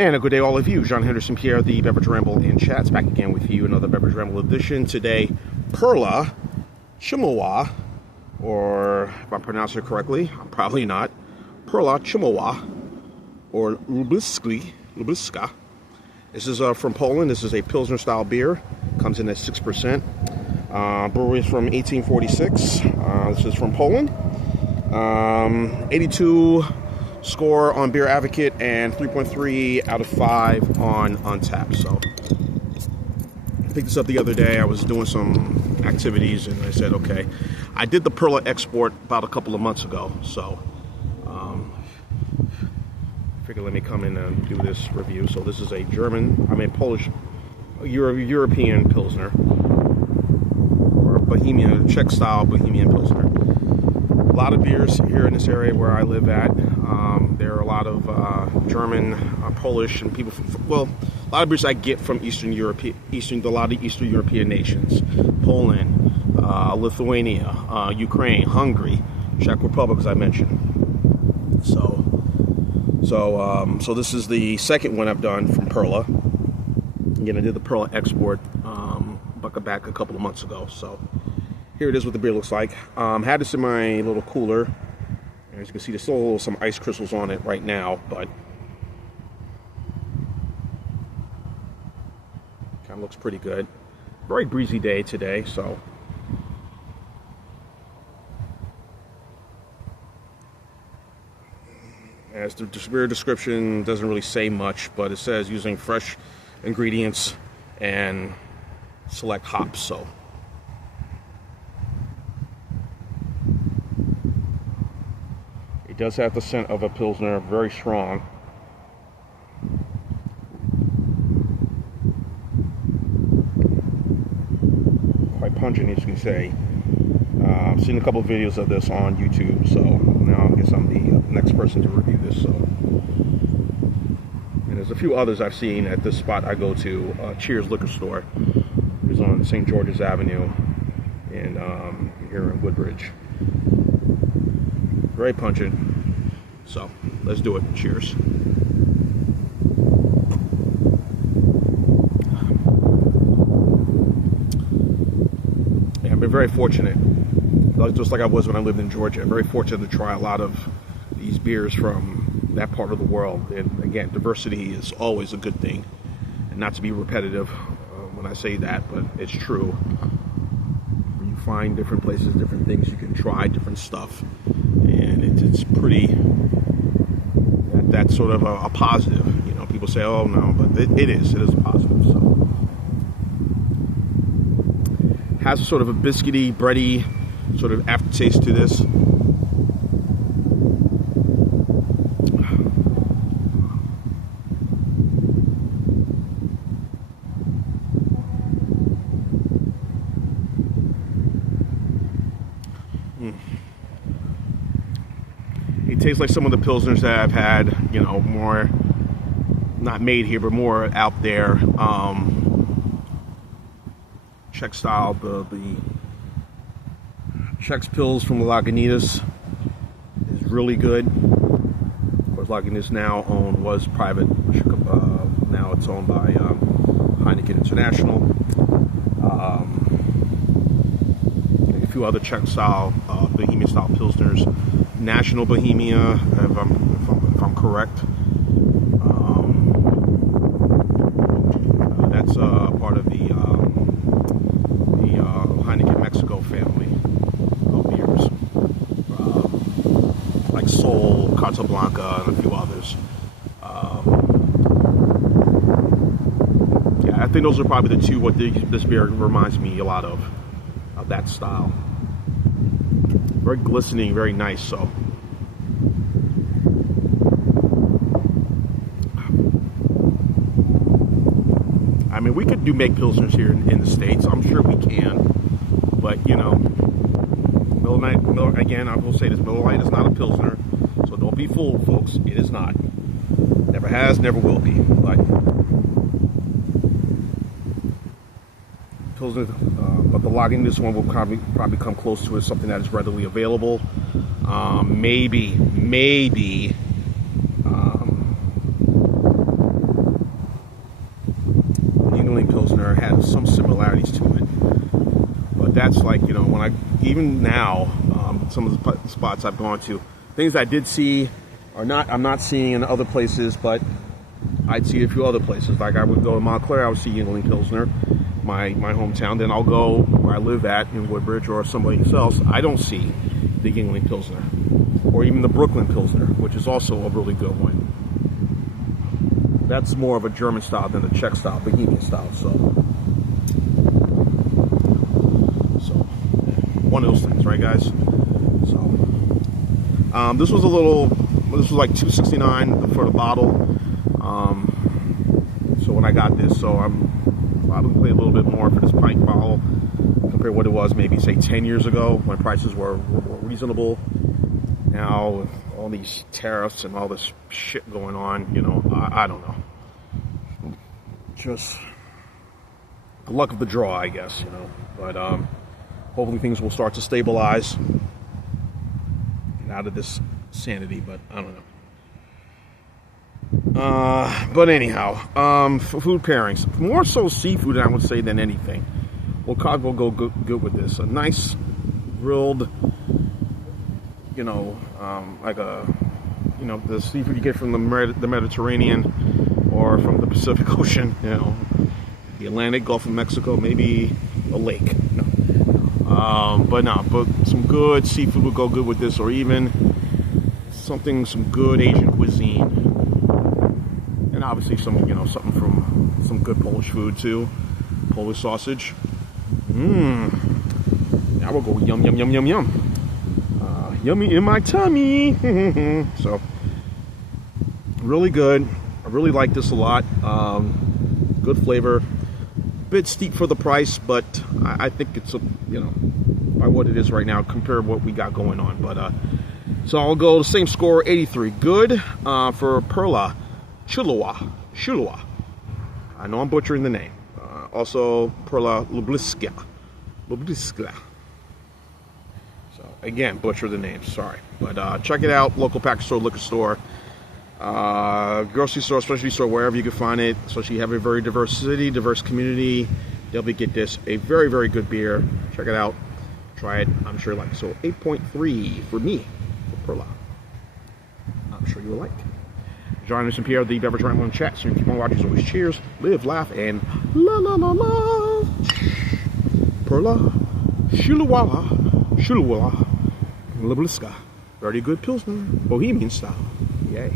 And a good day all of you. John Henderson Pierre, the Beverage Ramble and Chats, back again with you. Another Beverage Ramble edition. Today, Perla Chmielowa, or if I'm pronouncing it correctly, I'm probably not. Perła Chmielowa, or Lubelska. This is from Poland. This is a Pilsner style beer. Comes in at 6%. Brewery is from 1846. This is from Poland. 82 score on Beer Advocate and 3.3 out of 5 on Untappd. So I picked this up the other day. I was doing some activities and I said, okay, I did the Perla export about a couple of months ago. So figured let me come in and do this review. So this is a Polish, European Pilsner, or Bohemian, Czech style Bohemian Pilsner. A lot of beers here in this area where I live at. There are a lot of German, Polish, and people from, well, a lot of beers I get from Eastern Europe, a lot of Eastern European nations, Poland, Lithuania, Ukraine, Hungary, Czech Republic, as I mentioned. So this is the second one I've done from Perla. Again, I did the Perla export back a couple of months ago. So here it is what the beer looks like. Had this in my little cooler. As you can see, there's still some ice crystals on it right now, but kind of looks pretty good. Very breezy day today, so as the beer description doesn't really say much, but it says using fresh ingredients and select hops. So it does have the scent of a Pilsner, very strong. Quite pungent, as you can say. I've seen a couple of videos of this on YouTube, so now I guess I'm the next person to review this. So, and there's a few others I've seen at this spot I go to, Cheers Liquor Store. It's on St. George's Avenue in here in Woodbridge. Very pungent. So let's do it. Cheers. Yeah, I've been very fortunate, just like I was when I lived in Georgia. Very fortunate to try a lot of these beers from that part of the world. And again, diversity is always a good thing. And not to be repetitive when I say that, but it's true. You find different places, different things, you can try different stuff. And it's pretty, that's sort of a positive. You know, people say, oh no, but it is a positive. So has a sort of a biscuity, bready sort of aftertaste to this. It tastes like some of the Pilsners that I've had, you know, more, not made here, but more out there. Czech style, the Czech Pils from Lagunitas is really good. Of course, Lagunitas was private. Now it's owned by Heineken International. A few other Czech style, Bohemian style Pilsners. National Bohemia, if I'm correct. That's part of the Heineken Mexico family of beers, like Sol, Carta Blanca, and a few others. Yeah, I think those are probably the two. What this beer reminds me a lot of that style. Very glistening, very nice. So I mean, we could make Pilsners here in the States. I'm sure we can. But, you know, Miller Lite, again, I will say this, Miller Lite is not a Pilsner. So don't be fooled, folks. It is not. Never has, never will be. But Pilsner, but the Lagunitas one will probably come close to it, something that is readily available. Maybe that's like, you know, when I, even now, some of the spots I've gone to, things I did see are not, I'm not seeing in other places, but I'd see a few other places. Like I would go to Montclair, I would see Yuengling Pilsner, my hometown. Then I'll go where I live at in Woodbridge or someplace else. I don't see the Yuengling Pilsner, or even the Brooklyn Pilsner, which is also a really good one. That's more of a German style than a Czech style, Bohemian style. So one of those things, right, guys? So this was a little. This was like $2.69 for the bottle. So when I got this, so I'm probably paying a little bit more for this pint bottle compared to what it was maybe say 10 years ago when prices were reasonable. Now with all these tariffs and all this shit going on, you know, I don't know. Just the luck of the draw, I guess, you know. But hopefully things will start to stabilize. Get out of this sanity, but I don't know. But anyhow, for food pairings, more so seafood, I would say, than anything. Well, cod will go good with this. A nice grilled, you know, like a, you know, the seafood you get from the Mediterranean or from the Pacific Ocean, you know, the Atlantic, Gulf of Mexico, maybe a lake. No. But some good seafood will go good with this, or even some good Asian cuisine. And obviously some, you know, something from some good Polish food too. Polish sausage. Now we'll go yum, yum, yum, yum, yum. Yummy in my tummy. So, really good. I really like this a lot. Good flavor. Bit steep for the price, but I think it's, you know, by what it is right now compared to what we got going on. But so I'll go the same score, 83. Good for Perla Chmielowa. I know I'm butchering the name. Also Perła Lubelskie. So again, butcher the name. Sorry, but check it out. Local package store, liquor store, grocery store, specialty store, wherever you can find it. Especially you have a very diverse city, diverse community. Definitely get this. A very, very good beer. Check it out. Try it. I'm sure you like it. So 8.3 for me for Perla. I'm sure you will like. Join us in Pierre, the beverage ramble and chat. So keep on watching. As always, cheers, live, laugh, and la la la la. Perla Chmielowa Lubelska. Very good Pilsner, Bohemian style. Yay.